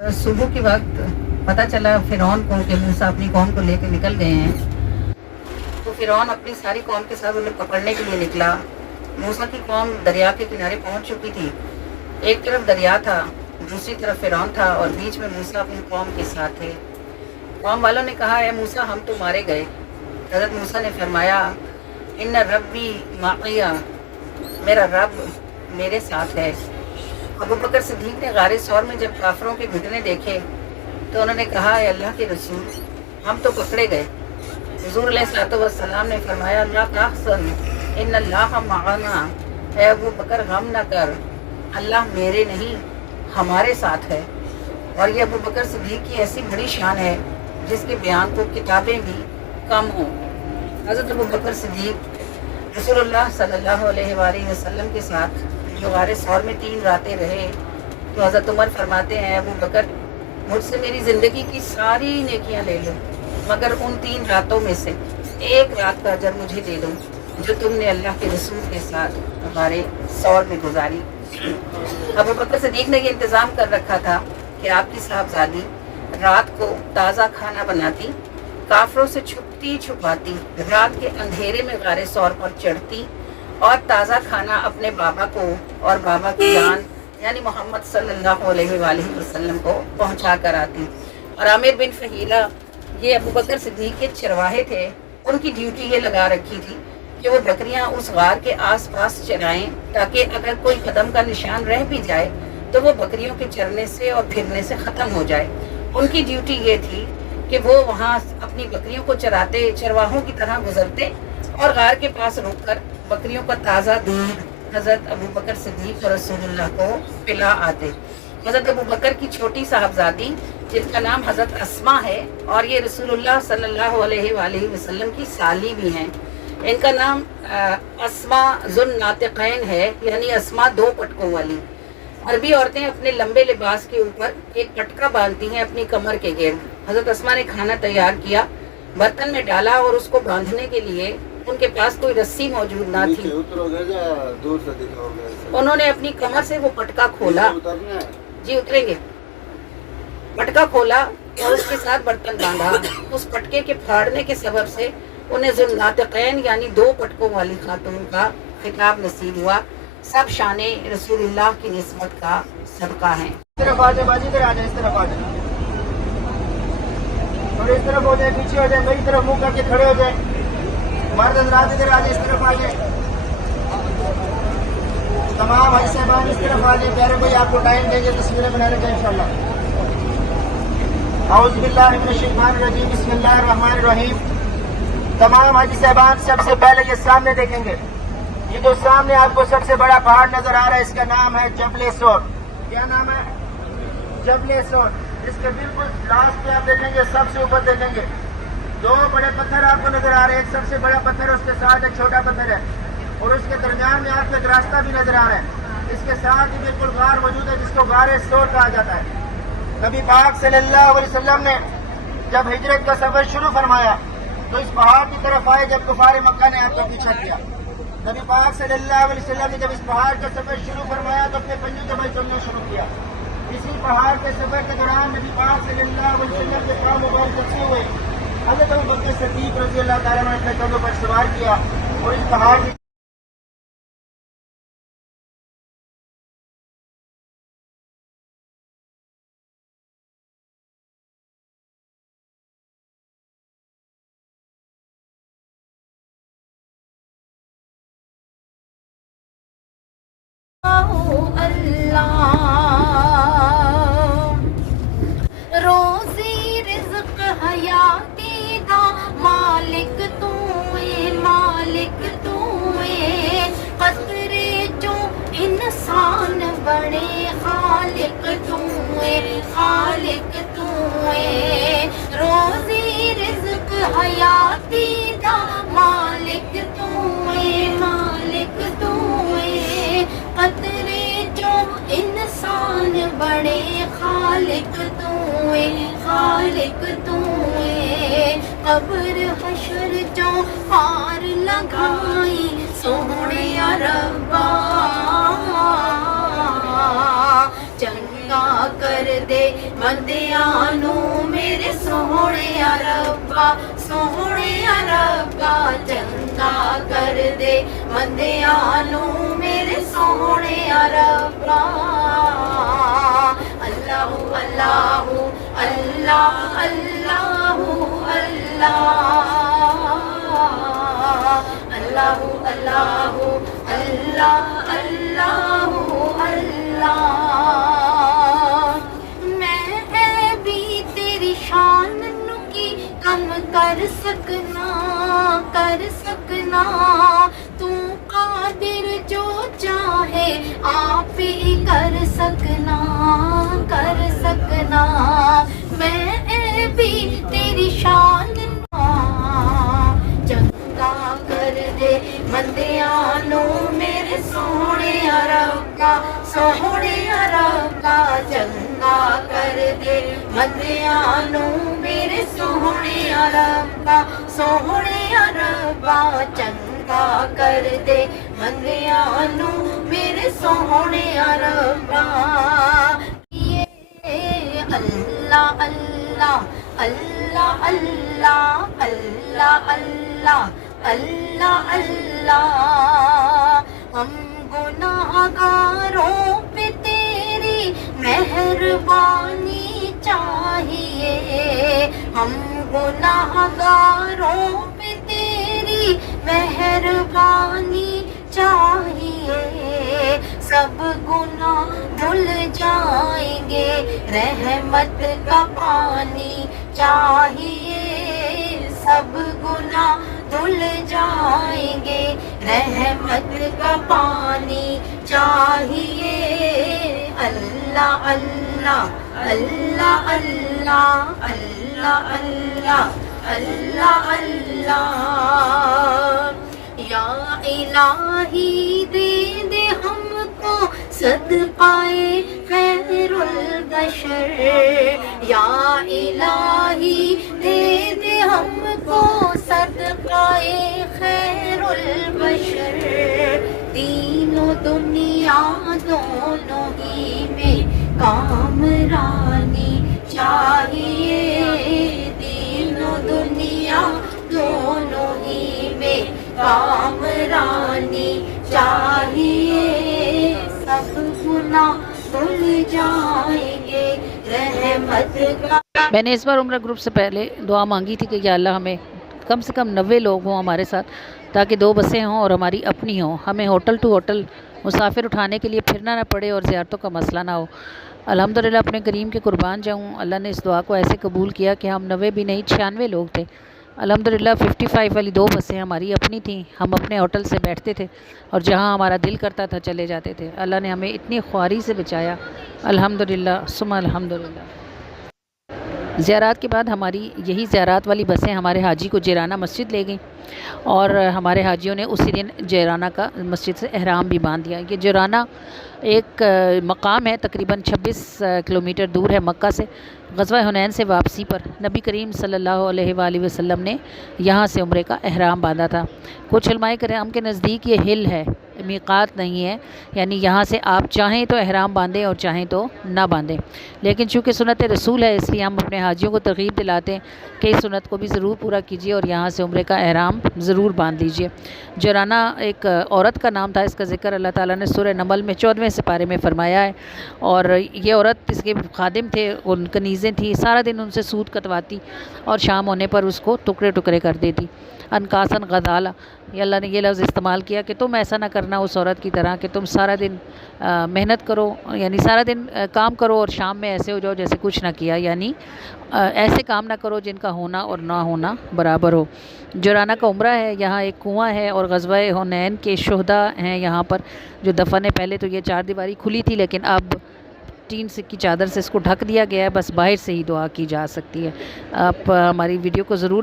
सुबह के वक्त पता चला फ़िरौन को कि मूसा अपनी कौम को लेकर निकल गए हैं। तो फ़िरौन अपनी सारी कौम के साथ उन्हें पकड़ने के लिए निकला। मूसा की कौम दरिया के किनारे पहुंच चुकी थी। एक तरफ दरिया था, दूसरी तरफ फ़िरौन था और बीच में मूसा अपनी कौम के साथ थे। कौम वालों ने कहा, ए मूसा, हम तो मारे गए। हज़रत मूसा ने फरमाया, इन्ना रब्बी माक़िया, मेरा रब मेरे साथ है। अबू बकर सिद्दीक़ ने गारे सौर में जब काफरों के घुटने देखे तो उन्होंने कहा, अल्लाह के रसूल, हम तो पकड़े गए। हुज़ूर अलैहिस्सलाम ने फरमाया, ला तहज़न इन्नल्लाह मअना, ऐ अबू बकर गम न कर, अल्लाह मेरे नहीं हमारे साथ है। और ये अबू बकर सिद्दीक़ की ऐसी बड़ी शान है जिसके बयान को किताबें भी कम हों। हज़रत अबू बकर सिद्दीक़ रसूलुल्लाह सल्लल्लाहु अलैहि वसल्लम के साथ जो गारे सौर में 3 रातें रहे, तो हज़रत उमर फरमाते हैं, अबू बकर, मुझसे मेरी ज़िंदगी की सारी नेकियां ले लो, मगर उन 3 रातों में से एक रात का अजर मुझे दे दो जो तुमने अल्लाह के रसूल के साथ गारे सौर में गुजारी। अबू बकर सिद्दीक़ ने ये इंतज़ाम कर रखा था कि आपकी साहबजादी रात को ताज़ा खाना बनाती, काफरों से छुपती छुपाती रात के अंधेरे में गारे सौर पर चढ़ती और ताज़ा खाना अपने बाबा को और बाबा की जान यानी मोहम्मद सल्लल्लाहु अलैहि वसल्लम को पहुंचा कर आती। और आमिर बिन फहीला, ये अबू बकर सिद्दीक़ के चरवाहे थे, उनकी ड्यूटी ये लगा रखी थी कि वो बकरियां उस गार के आसपास चराएं, ताकि अगर कोई कदम का निशान रह भी जाए तो वो बकरियों के चरने से और फिरने से ख़त्म हो जाए। उनकी ड्यूटी ये थी कि वो वहाँ अपनी बकरियों को चराते, चरवाहों की तरह गुजरते और गार के पास रुककर बकरियों का ताज़ा दूध हज़रत अबू बकर सिद्दीक़ और रसूलुल्लाह को पिला आते। हज़रत अबू बकर की छोटी साहबजादी जिनका नाम हज़रत अस्मा है और ये रसूलुल्लाह सल्लल्लाहु अलैहि वसल्लम की साली भी हैं, इनका नाम अस्मा ज़ुन नातिक़ैन है, यानी अस्मा 2 पटकों वाली। अरबी औरतें अपने लंबे लिबास के ऊपर एक पटका बांधती हैं अपनी कमर के गिर्द। हज़रत अस्मा ने खाना तैयार किया, बर्तन में डाला और उसको बांधने के लिए उनके पास कोई रस्सी मौजूद ना थी। उन्होंने अपनी कमर से वो पटका खोला, जी उतरेंगे, पटका खोला और उसके साथ बर्तन बांधा। उस पटके के फाड़ने के सबब से उन्हें ज़ुन्नातिक़ैन यानी 2 पटकों वाली खातून का खिताब नसीब हुआ। सब शाने रसूलुल्लाह की निस्बत का सदका है। इस तरफ आ जाए, और इस तरफ हो जाए, पीछे हो जाए, मेरी तरफ मुंह करके खड़े हो जाए। मर्द हज़रात इधर आ जाए, इस तरफ आ जाए। तमाम भाई साहबान इस तरफ आ जाए। प्यारे भाई आपको टाइम देंगे तस्वीरें बनाने का इंशाल्लाह। औज़ु बिल्लाहि मिनश शैतानिर रजीम, बिस्मिल्लाहिर रहमानिर रहीम। तमाम हाजी साहबान सबसे पहले ये सामने देखेंगे, ये जो सामने आपको सबसे बड़ा पहाड़ नजर आ रहा है, इसका नाम है जबल सोर। क्या नाम है? जबल सोर। इसके बिल्कुल लास्ट पे आप देखेंगे, सबसे ऊपर देखेंगे 2 बड़े पत्थर आपको नजर आ रहे हैं। एक सबसे बड़ा पत्थर है, उसके साथ एक छोटा पत्थर है और उसके दरमियान में आपको एक रास्ता भी नजर आ रहा है। इसके साथ ही बिल्कुल गार मौजूद है जिसको गारे सोर कहा जाता है। नबी पाक सल्लल्लाहु अलैहि वसल्लम ने जब हिजरत का सफर शुरू फरमाया तो इस पहाड़ की तरफ आए जब कुफार मक्का ने आपको पीछा किया। नबी पाक सल्लल्लाहु अलैहि वसल्लम ने जब इस पहाड़ का सफर शुरू फरमाया तो अपने पंजों के बल चलना शुरू किया। इसी पहाड़ के सफर के दौरान नबी पाक सल्लल्लाहु अलैहि वसल्लम के पांव मुबारक रखे हुए हज़रत अबू बकर सिद्दीक़ रज़ियल्लाहु ताला अन्हु ने अपने कंधों पर सवार किया और इस पहाड़ की रोज़ी रिज़्क़ हयाती दा मालिक तू है, मालिक तू है। क़तरे जो इंसान बड़े खालिक तू है, खालिक तू है। रोज़ी रिज़्क़ हयाती दा मालिक तू है, मालिक तू है। क़तरे जो इंसान बड़े खालिक तू है, खालिक तू है। कब्र हशर जो पार लगाई सोहणे रब्बा, चंगा कर दे ਬੰਦਿਆਂ ਨੂੰ ਮੇਰੇ ਸੋਹਣਿਆ ਰੱਬਾ ਚੰਗਾ ਕਰ ਦੇ ਬੰਦਿਆਂ ਨੂੰ ਮੇਰੇ ਸੋਹਣਿਆ ਰੱਬਾ ਅੱਲਾਹੁ ਅੱਲਾਹੁ ਅੱਲਾਹ ਅੱਲਾਹੁ ਅੱਲਾਹ ਅੱਲਾਹੁ ਅੱਲਾਹੁ ਅੱਲਾਹ ਅੱਲਾਹੁ ਅੱਲਾਹ ਮੈਂ ਵੀ ਤੇਰੀ ਸ਼ਾਨ ਨੂੰ ਕੀ ਕੰਮ ਕਰ ਸਕਣਾ ਤੂੰ ਕਾਦਰ ਜੋ ਚਾਹੇ ਆਪ ਹੀ ਕਰ ਸਕਣਾ ਮੈਂ ਵੀ ਤੇਰੀ ਸ਼ਾਨ ਚੰਗਾ ਕਰ ਦੇ ਬੰਦਿਆਂ ਨੂੰ ਮੇਰੇ ਸੋਹਣਿਆ ਰੱਬਾ ਚੰਗਾ ਕਰ ਦੇ ਬੰਦਿਆਂ ਨੂੰ ਮੇਰੇ ਸੋਹਣਿਆ ਰੱਬਾ ਚੰਗਾ ਕਰ ਦੇ ਬੰਦਿਆਂ ਨੂੰ ਮੇਰੇ ਸੋਹਣਿਆ ਰੱਬਾ ਅੱਲਾ ਅੱਲਾ ਅੱਲਾ ਅੱਲਾ ਅੱਲਾ ਅੱਲਾ अल्लाह अल्लाह हम गुनाहगारों पे तेरी मेहरबानी चाहिए हम गुनाहगारों पे तेरी मेहरबानी चाहिए सब गुनाह धुल जाएंगे रहमत का पानी चाहिए सब गुनाह धुल जाएंगे रहमत का पानी चाहिए अल्लाह अल्लाह अल्लाह अल्लाह अल्लाह अल्लाह अल्लाह अल्लाह या इलाही दे दे हमको सदकाए खैरुल बशर या इलाही दे दे हमको सदकाए खैरुल बशर तीनों दुनिया दोनों ही में कामरानी चाहिए तीनों दुनिया दोनों ही में कामरानी चाहिए सब गुनाह धुल जाएंगे रहमत का। मैंने इस बार उम्र ग्रुप से पहले दुआ मांगी थी कि या अल्लाह हमें कम से कम 90 लोग हों हमारे साथ, ताकि 2 बसें हों और हमारी अपनी हों, हमें होटल टू होटल मुसाफिर उठाने के लिए फिरना ना पड़े और ज़ियारतों का मसला ना हो। अल्हम्दुलिल्लाह अपने करीम के कुर्बान जाऊँ, अल्लाह ने इस दुआ को ऐसे कबूल किया कि हम 90 भी नहीं 96 लोग थे। अल्हम्दुलिल्लाह 55 वाली 2 बसें हमारी अपनी थीं, हम अपने होटल से बैठते थे और जहाँ हमारा दिल करता था चले जाते थे। अल्लाह ने हमें इतनी ख्वारी से बचाया, अल्हम्दुलिल्लाह सुम्मा अल्हम्दुलिल्लाह। ज़ियारत के बाद हमारी यही ज़ियारत वाली बसें हमारे हाजी को जिराना मस्जिद ले गईं और हमारे हाजियों ने उसी दिन जिराना का मस्जिद से एहराम भी बांध दिया। ये जिराना एक मकाम है, तकरीबन 26 किलोमीटर दूर है मक्का से। ग़ज़वा हुनैन से वापसी पर नबी करीम सल्लल्लाहु अलैहि वसल्लम ने यहाँ से उम्रे का एहराम बांधा था। कुछ उलमाए किराम के नज़दीक ये हिल है, मीक़ात नहीं है, यानी यहाँ से आप चाहें तो एहराम बांधें और चाहें तो ना बांधें। लेकिन चूँकि सुन्नत रसूल है, इसलिए हम अपने हाजियों को तरग़ीब दिलाते हैं कि इस सुन्नत को भी ज़रूर पूरा कीजिए और यहाँ से उम्रे का एहराम ज़रूर बांध लीजिए। जिराना एक औरत का नाम था, इसका ज़िक्र अल्लाह ताला ने सूरह नमल में 14वें सिपारे में फ़रमाया है। और ये औरत इसके खादिम थे, उन कनीज़ें थी, सारा दिन उनसे सूत कटवाती और शाम होने पर उसको टुकड़े टुकड़े कर देती। अनकासन गदाला, ये अल्लाह ने ये लफ्ज़ इस्तेमाल किया कि तुम ऐसा ना करना उस औरत की तरह कि तुम सारा दिन मेहनत करो, यानी सारा दिन काम करो और शाम में ऐसे हो जाओ जैसे कुछ ना किया, यानी ऐसे काम ना करो जिनका होना और ना होना बराबर हो। जुराना का उम्रा है, यहाँ एक कुआं है और ग़ज़वा हुनैन के शुहदा हैं यहाँ पर जो दफन है। पहले तो ये 4 दीवारी खुली थी, लेकिन अब टीन से की चादर से इसको ढक दिया गया है, बस बाहर से ही दुआ की जा सकती है। आप हमारी वीडियो को ज़रूर